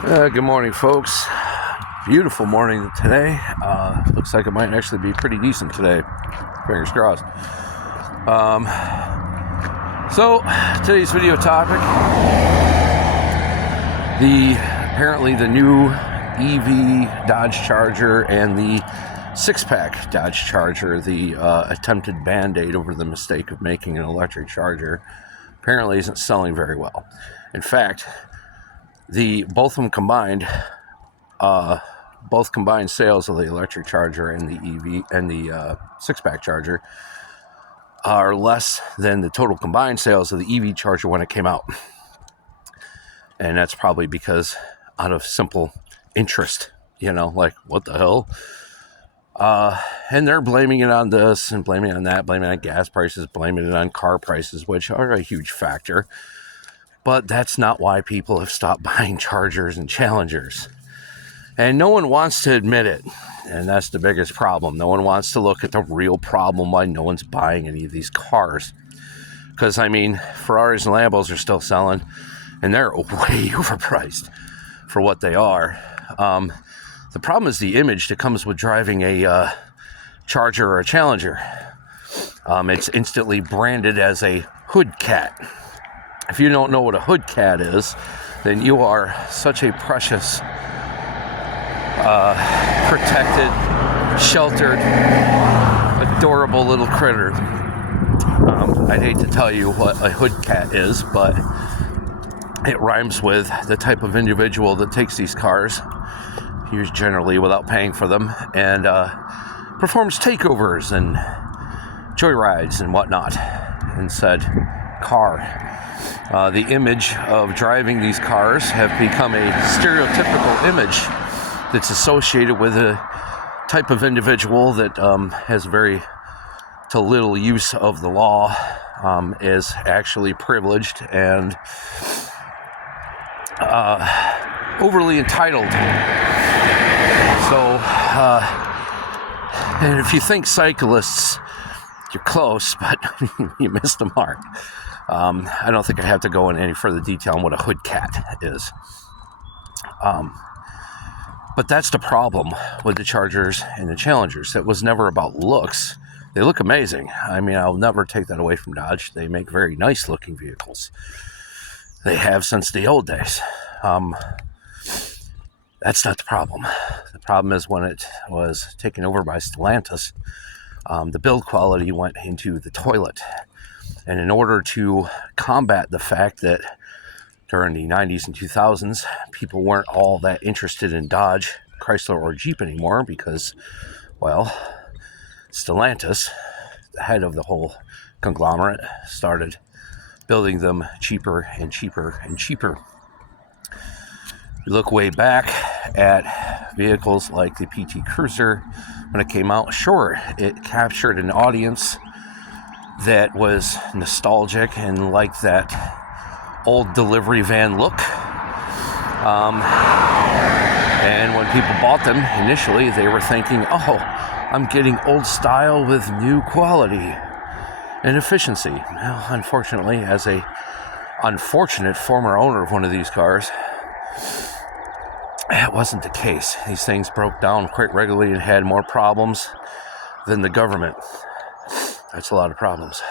Good morning, folks. Beautiful morning today. Looks like it might actually be pretty decent today. Fingers crossed. So today's video topic: apparently the new EV Dodge Charger and the six-pack Dodge Charger, the attempted band-aid over the mistake of making an electric Charger, apparently isn't selling very well. In fact, both of them combined, both combined sales of the electric Charger and the EV and the six-pack Charger are less than the total combined sales of the EV Charger when it came out. And that's probably because out of simple interest, like, what the hell? And they're blaming it on this and blaming it on that, blaming it on gas prices, blaming it on car prices, which are a huge factor. But that's not why people have stopped buying Chargers and Challengers. And no one wants to admit it. And that's the biggest problem. No one wants to look at the real problem why no one's buying any of these cars. Because, Ferraris and Lambos are still selling, and they're way overpriced for what they are. The problem is the image that comes with driving a Charger or a Challenger. It's instantly branded as a hood cat. If you don't know what a hood cat is, then you are such a precious, protected, sheltered, adorable little critter. I'd hate to tell you what a hood cat is, but it rhymes with the type of individual that takes these cars, used generally without paying for them, and performs takeovers and joyrides and whatnot in said car. The image of driving these cars have become a stereotypical image that's associated with a type of individual that has very to little use of the law, is actually privileged and overly entitled. So, and if you think cyclists, you're close, but you missed the mark. I don't think I have to go into any further detail on what a hood cat is. But that's the problem with the Chargers and the Challengers. It was never about looks. They look amazing. I'll never take that away from Dodge. They make very nice looking vehicles. They have since the old days. That's not the problem. The problem is when it was taken over by Stellantis, the build quality went into the toilet. And in order to combat the fact that during the 90s and 2000s, people weren't all that interested in Dodge, Chrysler, or Jeep anymore because, well, Stellantis, the head of the whole conglomerate, started building them cheaper and cheaper and cheaper. You look way back at vehicles like the PT Cruiser when it came out. Sure, it captured an audience that was nostalgic and liked that old delivery van look. And when people bought them initially, they were thinking, oh, I'm getting old style with new quality and efficiency. Well, unfortunately, as a unfortunate former owner of one of these cars, that wasn't the case. These things broke down quite regularly and had more problems than the government. That's a lot of problems.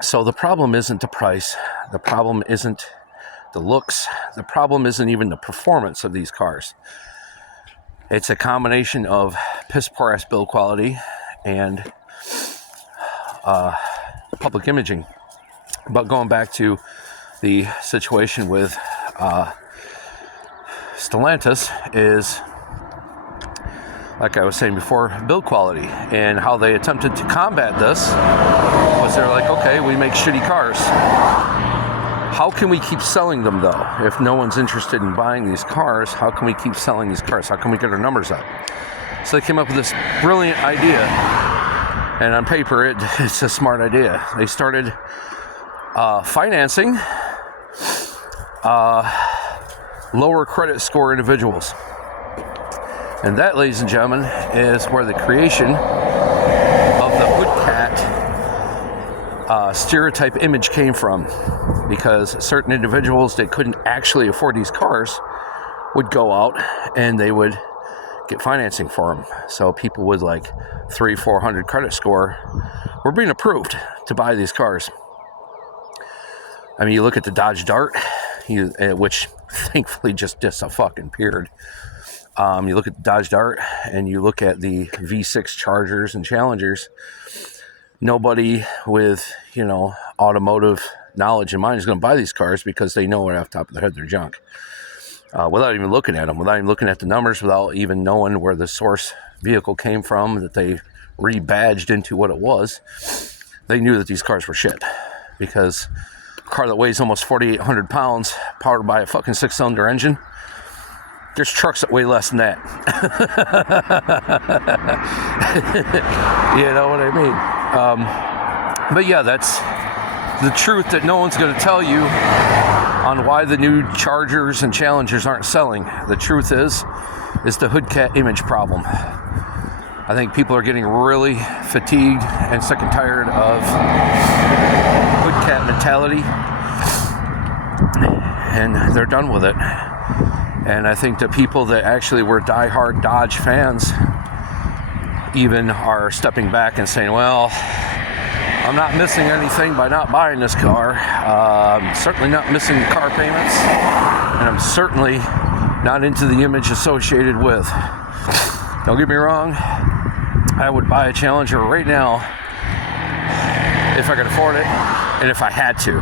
So the problem isn't the price. The problem isn't the looks. The problem isn't even the performance of these cars. It's a combination of piss-poor ass build quality and public imaging. But going back to the situation with Stellantis is, like I was saying before, build quality. And how they attempted to combat this was they're like, okay, we make shitty cars. How can we keep selling them, though? If no one's interested in buying these cars, how can we keep selling these cars? How can we get our numbers up? So they came up with this brilliant idea. And on paper, it's a smart idea. They started financing lower credit score individuals. And that, ladies and gentlemen, is where the creation of the hood cat stereotype image came from, because certain individuals that couldn't actually afford these cars would go out and they would get financing for them. So people with like 300-400 credit score were being approved to buy these cars. I mean, you look at the Dodge Dart, which thankfully just disappeared. You look at the Dodge Dart and you look at the V6 Chargers and Challengers. Nobody with, automotive knowledge in mind is going to buy these cars because they know right off the top of their head they're junk. Without even looking at them, without even looking at the numbers, without even knowing where the source vehicle came from, that they rebadged into what it was, they knew that these cars were shit. Because a car that weighs almost 4,800 pounds, powered by a fucking 6-cylinder engine, there's trucks that weigh less than that. You know what I mean? But yeah, that's the truth that no one's going to tell you on why the new Chargers and Challengers aren't selling. The truth is the hood cat image problem. I think people are getting really fatigued and sick and tired of hood cat mentality, and they're done with it. And I think the people that actually were diehard Dodge fans even are stepping back and saying, well, I'm not missing anything by not buying this car. I'm certainly not missing car payments, and I'm certainly not into the image associated with. Don't get me wrong, I would buy a Challenger right now if I could afford it and if I had to,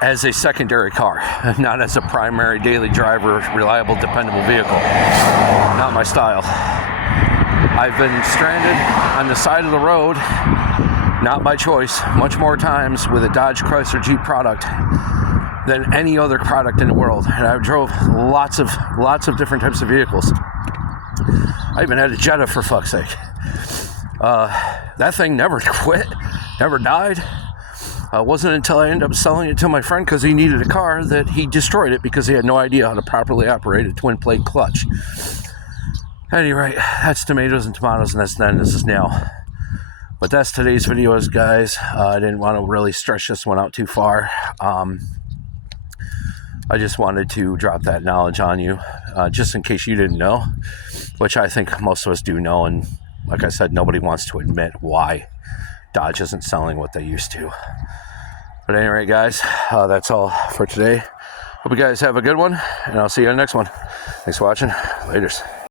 as a secondary car, not as a primary daily driver, reliable, dependable vehicle. Not my style. I've been stranded on the side of the road, not by choice, much more times with a Dodge Chrysler Jeep product than any other product in the world. And I drove lots of different types of vehicles. I even had a Jetta, for fuck's sake. That thing never quit, never died. It wasn't until I ended up selling it to my friend because he needed a car that he destroyed it because he had no idea how to properly operate a twin plate clutch. Anyway, that's tomatoes and tomatoes, and that's then, this is now. But that's today's videos, guys. I didn't want to really stretch this one out too far. I just wanted to drop that knowledge on you, just in case you didn't know, which I think most of us do know. And like I said, nobody wants to admit why Dodge isn't selling what they used to. But anyway, guys, that's all for today. Hope you guys have a good one, and I'll see you on the next one. Thanks for watching. Laters.